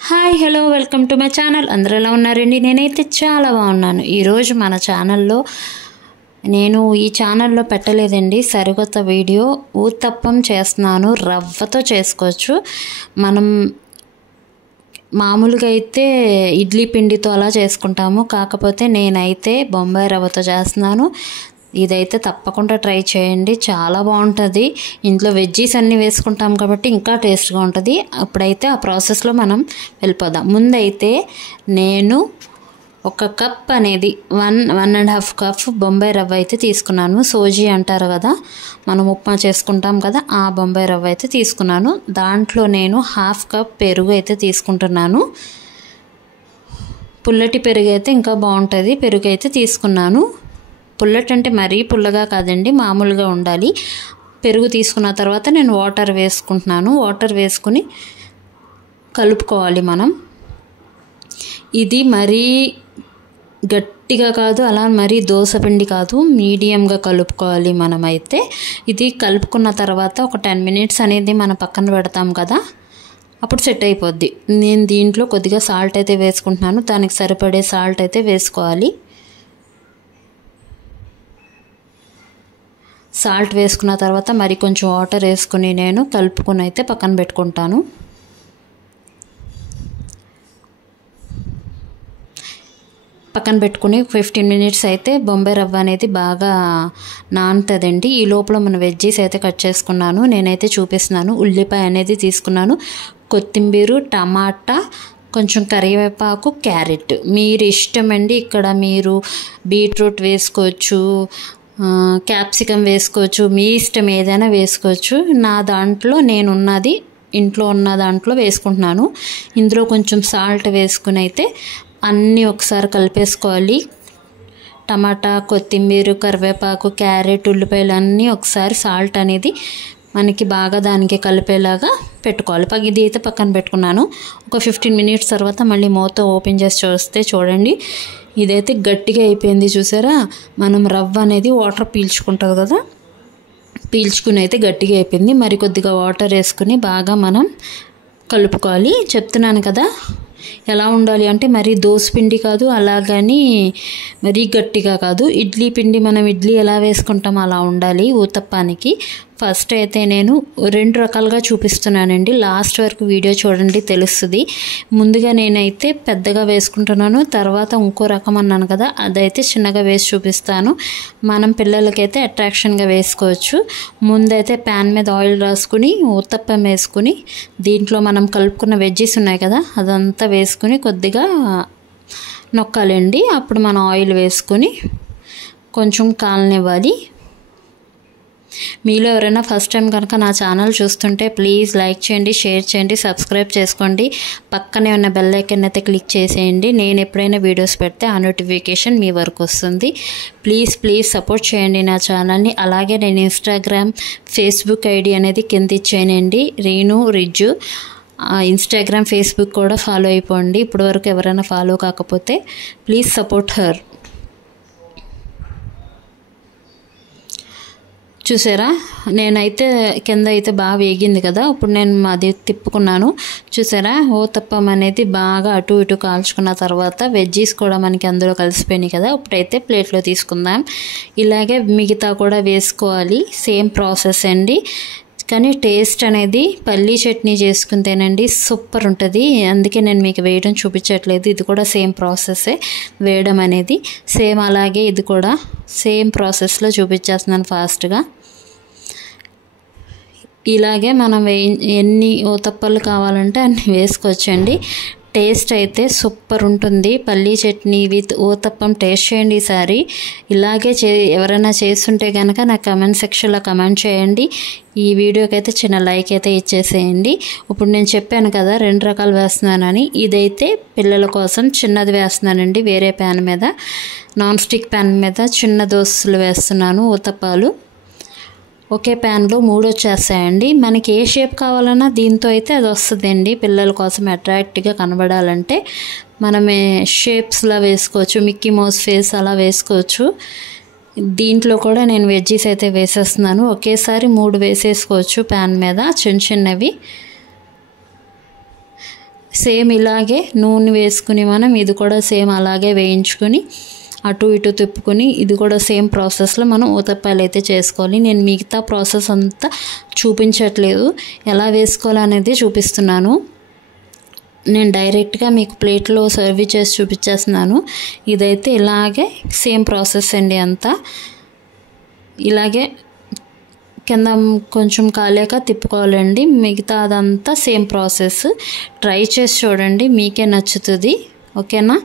Hi hello welcome to my channel. అందరూ ఎలా ఉన్నారండి? నేనైతే చాలా బాగున్నాను. ఈరోజు మన ఛానల్లో నేను ఈ ఛానల్లో పెట్టలేదండి సరికొత్త వీడియో. ఊతప్పం చేస్తున్నాను. రవ్వతో చేసుకోవచ్చు. మనం మామూలుగా అయితే ఇడ్లీ పిండితో అలా చేసుకుంటాము, కాకపోతే నేనైతే బొంబాయి రవ్వతో చేస్తున్నాను. ఇదైతే తప్పకుండా ట్రై చేయండి, చాలా బాగుంటుంది. ఇంట్లో వెజ్జీస్ అన్నీ వేసుకుంటాం కాబట్టి ఇంకా టేస్ట్గా ఉంటుంది. అప్పుడైతే ఆ ప్రాసెస్లో మనం వెళ్ళిపోదాం. ముందైతే నేను ఒక కప్ అనేది 1.5 కప్ బొంబాయి రవ్వ అయితే తీసుకున్నాను. సోజీ అంటారు కదా, మనం ఉప్మా చేసుకుంటాం కదా, ఆ బొంబాయి రవ్వ అయితే తీసుకున్నాను. దాంట్లో నేను 1/2 కప్ పెరుగు అయితే తీసుకుంటున్నాను. పుల్లటి పెరుగు అయితే ఇంకా బాగుంటుంది. పెరుగు అయితే తీసుకున్నాను. పుల్లటి అంటే మరీ పుల్లగా కాదండి, మామూలుగా ఉండాలి. పెరుగు తీసుకున్న తర్వాత నేను వాటర్ వేసుకుంటున్నాను. వాటర్ వేసుకుని కలుపుకోవాలి మనం. ఇది మరీ గట్టిగా కాదు, అలా మరీ దోసపిండి కాదు, మీడియంగా కలుపుకోవాలి మనమైతే. ఇది కలుపుకున్న తర్వాత ఒక 10 మినిట్స్ అనేది మనం పక్కన పెడతాం కదా, అప్పుడు సెట్ అయిపోద్ది. నేను దీంట్లో కొద్దిగా సాల్ట్ అయితే వేసుకుంటున్నాను. దానికి సరిపడే సాల్ట్ అయితే వేసుకోవాలి. సాల్ట్ వేసుకున్న తర్వాత మరి కొంచెం వాటర్ వేసుకుని నేను కలుపుకొని అయితే పక్కన పెట్టుకుంటాను. పక్కన పెట్టుకుని 15 మినిట్స్ అయితే బొంబాయి రవ్వ అనేది బాగా నానుతుందండి. ఈ లోపల మన వెజ్జీస్ అయితే కట్ చేసుకున్నాను. నేనైతే చూపిస్తున్నాను. ఉల్లిపాయ అనేది తీసుకున్నాను, కొత్తిమీర, టమాటా, కొంచెం కరివేపాకు, క్యారెట్. మీరు ఇష్టం అండి. ఇక్కడ మీరు బీట్రూట్ వేసుకోవచ్చు, క్యాప్సికమ్ వేసుకోవచ్చు, మీ ఇష్టం ఏదైనా వేసుకోవచ్చు. నా దాంట్లో నేనున్నది ఇంట్లో ఉన్న దాంట్లో వేసుకుంటున్నాను. ఇందులో కొంచెం సాల్ట్ వేసుకుని అయితే అన్నీ ఒకసారి కలిపేసుకోవాలి. టమాటా, కొత్తిమీర, కరివేపాకు, క్యారెట్, ఉల్లిపాయలు అన్నీ ఒకసారి సాల్ట్ అనేది మనకి బాగా దానికి కలిపేలాగా పెట్టుకోవాలి. ఇది అయితే పక్కన పెట్టుకున్నాను. ఒక 15 మినిట్స్ తర్వాత మళ్ళీ మూత ఓపెన్ చేసి చూస్తే చూడండి, ఇదైతే గట్టిగా అయిపోయింది. చూసారా, మనం రవ్వ అనేది వాటర్ పీల్చుకుంటుంది కదా, పీల్చుకుని అయితే గట్టిగా అయిపోయింది. మరి కొద్దిగా వాటర్ వేసుకుని బాగా మనం కలుపుకోవాలి. చెప్తున్నాను కదా ఎలా ఉండాలి అంటే, మరీ దోసపిండి కాదు, అలాగని మరీ గట్టిగా కాదు. ఇడ్లీ పిండి మనం ఇడ్లీ ఎలా వేసుకుంటాం అలా ఉండాలి ఊతప్పానికి. ఫస్ట్ అయితే నేను 2 రకాలుగా చూపిస్తున్నానండి. లాస్ట్ వరకు వీడియో చూడండి, తెలుస్తుంది. ముందుగా నేనైతే పెద్దగా వేసుకుంటున్నాను, తర్వాత ఇంకో రకం అన్నాను కదా, అదైతే చిన్నగా వేసి చూపిస్తాను. మనం పిల్లలకైతే అట్రాక్షన్గా వేసుకోవచ్చు. ముందైతే ప్యాన్ మీద ఆయిల్ రాసుకుని ఊతప్పం వేసుకుని దీంట్లో మనం కలుపుకున్న వెజ్జీస్ ఉన్నాయి కదా, అదంతా వేసుకుని కొద్దిగా నొక్కాలండి. అప్పుడు మనం ఆయిల్ వేసుకుని కొంచెం కాలనివ్వాలి. మీలో ఎవరైనా ఫస్ట్ టైం కనుక నా ఛానల్ చూస్తుంటే ప్లీజ్ లైక్ చేయండి, షేర్ చేయండి, సబ్స్క్రైబ్ చేసుకోండి. పక్కనే ఉన్న బెల్ ఐకాన్ అయితే క్లిక్ చేసేయండి. నేను ఎప్పుడైనా వీడియోస్ పెడితే ఆ నోటిఫికేషన్ మీ వరకు వస్తుంది. ప్లీజ్ సపోర్ట్ చేయండి నా ఛానల్ని. అలాగే నేను ఇన్స్టాగ్రామ్, ఫేస్బుక్ ఐడి అనేది కింద ఇచ్చేయండి, రీను రిజ్జు. ఇన్స్టాగ్రామ్, ఫేస్బుక్ కూడా ఫాలో అయిపోండి. ఇప్పటివరకు ఎవరైనా ఫాలో కాకపోతే ప్లీజ్ సపోర్ట్ హర్. చూసారా, నేనైతే కింద అయితే బాగా వేగింది కదా, ఇప్పుడు నేను అది తిప్పుకున్నాను. చూసారా, ఊతప్పం అనేది బాగా అటు ఇటు కాల్చుకున్న తర్వాత వెజ్జీస్ కూడా మనకి అందులో కలిసిపోయినాయి కదా. ఇప్పుడైతే ప్లేట్లో తీసుకుందాం. ఇలాగే మిగతా కూడా వేసుకోవాలి. సేమ్ ప్రాసెస్ అండి, కానీ టేస్ట్ అనేది పల్లీ చట్నీ చేసుకుంటేనండి సూపర్ ఉంటుంది. అందుకే నేను మీకు వేయడం చూపించట్లేదు. ఇది కూడా సేమ్ ప్రాసెస్సే వేయడం అనేది. సేమ్ అలాగే ఇది కూడా సేమ్ ప్రాసెస్లో చూపించేస్తున్నాను ఫాస్ట్గా. ఇలాగే మనం ఎన్ని ఊతప్పలు కావాలంటే అన్ని వేసుకోవచ్చండి. టేస్ట్ అయితే సూపర్ ఉంటుంది. పల్లీ చట్నీ విత్ ఊతప్పం టేస్ట్ చేయండి ఈసారి. ఇలాగే ఎవరైనా చేస్తుంటే కనుక నాకు కమెంట్ సెక్షన్లో కమెంట్ చేయండి. ఈ వీడియోకి అయితే చిన్న లైక్ అయితే ఇచ్చేసేయండి. ఇప్పుడు నేను చెప్పాను కదా 2 రకాలు వేస్తున్నానని, ఇదైతే పిల్లల కోసం చిన్నది వేస్తున్నానండి. వేరే ప్యాన్ మీద, నాన్ స్టిక్ ప్యాన్ మీద చిన్న దోసలు వేస్తున్నాను ఊతప్పాలు. ఒకే ప్యాన్లో 3 వచ్చేస్తాయండి. మనకి ఏ షేప్ కావాలన్నా దీంతో అయితే అది వస్తుందండి. పిల్లల కోసం అట్రాక్టివ్గా కనబడాలంటే మనమే షేప్స్లా వేసుకోవచ్చు, మిక్కీ మౌస్ ఫేస్ అలా వేసుకోవచ్చు. దీంట్లో కూడా నేను వెజ్జీస్ అయితే వేసేస్తున్నాను. ఒకేసారి 3 వేసేసుకోవచ్చు ప్యాన్ మీద చిన్నవి. సేమ్ ఇలాగే నూనె వేసుకుని మనం ఇది కూడా సేమ్ అలాగే వేయించుకొని అటు ఇటు తిప్పుకొని ఇది కూడా సేమ్ ప్రాసెస్లో మనం ఊతప్పాయలు అయితే చేసుకోవాలి. నేను మిగతా ప్రాసెస్ అంతా చూపించట్లేదు, ఎలా వేసుకోవాలనేది చూపిస్తున్నాను. నేను డైరెక్ట్గా మీకు ప్లేట్లో సర్వ్ చేసి చూపించేస్తున్నాను. ఇదైతే ఇలాగే సేమ్ ప్రాసెస్ అండి. అంతా ఇలాగే కింద కొంచెం కాలేక తిప్పుకోవాలండి. మిగతా అదంతా సేమ్ ప్రాసెస్. ట్రై చేసి చూడండి, మీకే నచ్చుతుంది. ఓకేనా?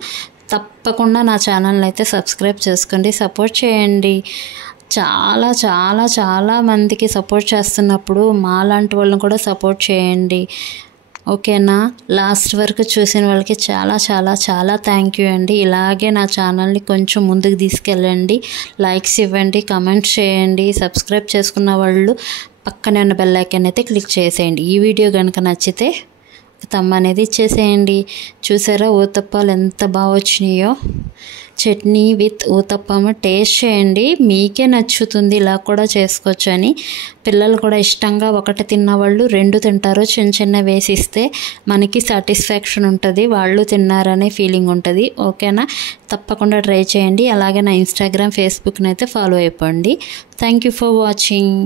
తప్పకుండా నా ఛానల్ని అయితే సబ్స్క్రైబ్ చేసుకోండి, సపోర్ట్ చేయండి. చాలా చాలా చాలా మందికి సపోర్ట్ చేస్తున్నప్పుడు మాలాంటి వాళ్ళని కూడా సపోర్ట్ చేయండి. ఓకేనా? లాస్ట్ వరకు చూసిన వాళ్ళకి చాలా చాలా చాలా థ్యాంక్ యూ అండి. ఇలాగే నా ఛానల్ని కొంచెం ముందుకు తీసుకెళ్ళండి, లైక్స్ ఇవ్వండి, కామెంట్స్ చేయండి. సబ్స్క్రైబ్ చేసుకున్న వాళ్ళు పక్కనే ఉన్న బెల్ ఐకాన్ అయితే క్లిక్ చేసేయండి. ఈ వీడియో కనుక నచ్చితే తమ్మ అనేది ఇచ్చేసేయండి. చూసారా ఊతప్పాలు ఎంత బాగా వచ్చినాయో. చట్నీ విత్ ఊతప్పం టేస్ట్ చేయండి, మీకే నచ్చుతుంది. ఇలా కూడా చేసుకోవచ్చు అని. పిల్లలు కూడా ఇష్టంగా ఒకటి తిన్నవాళ్ళు 2 తింటారు. చిన్న చిన్న వేసిస్తే మనకి సాటిస్ఫాక్షన్ ఉంటుంది, వాళ్ళు తిన్నారనే ఫీలింగ్ ఉంటుంది. ఓకేనా? తప్పకుండా ట్రై చేయండి. అలాగే నా ఇన్స్టాగ్రామ్, ఫేస్బుక్ని అయితే ఫాలో అయిపోండి. Thank you for watching.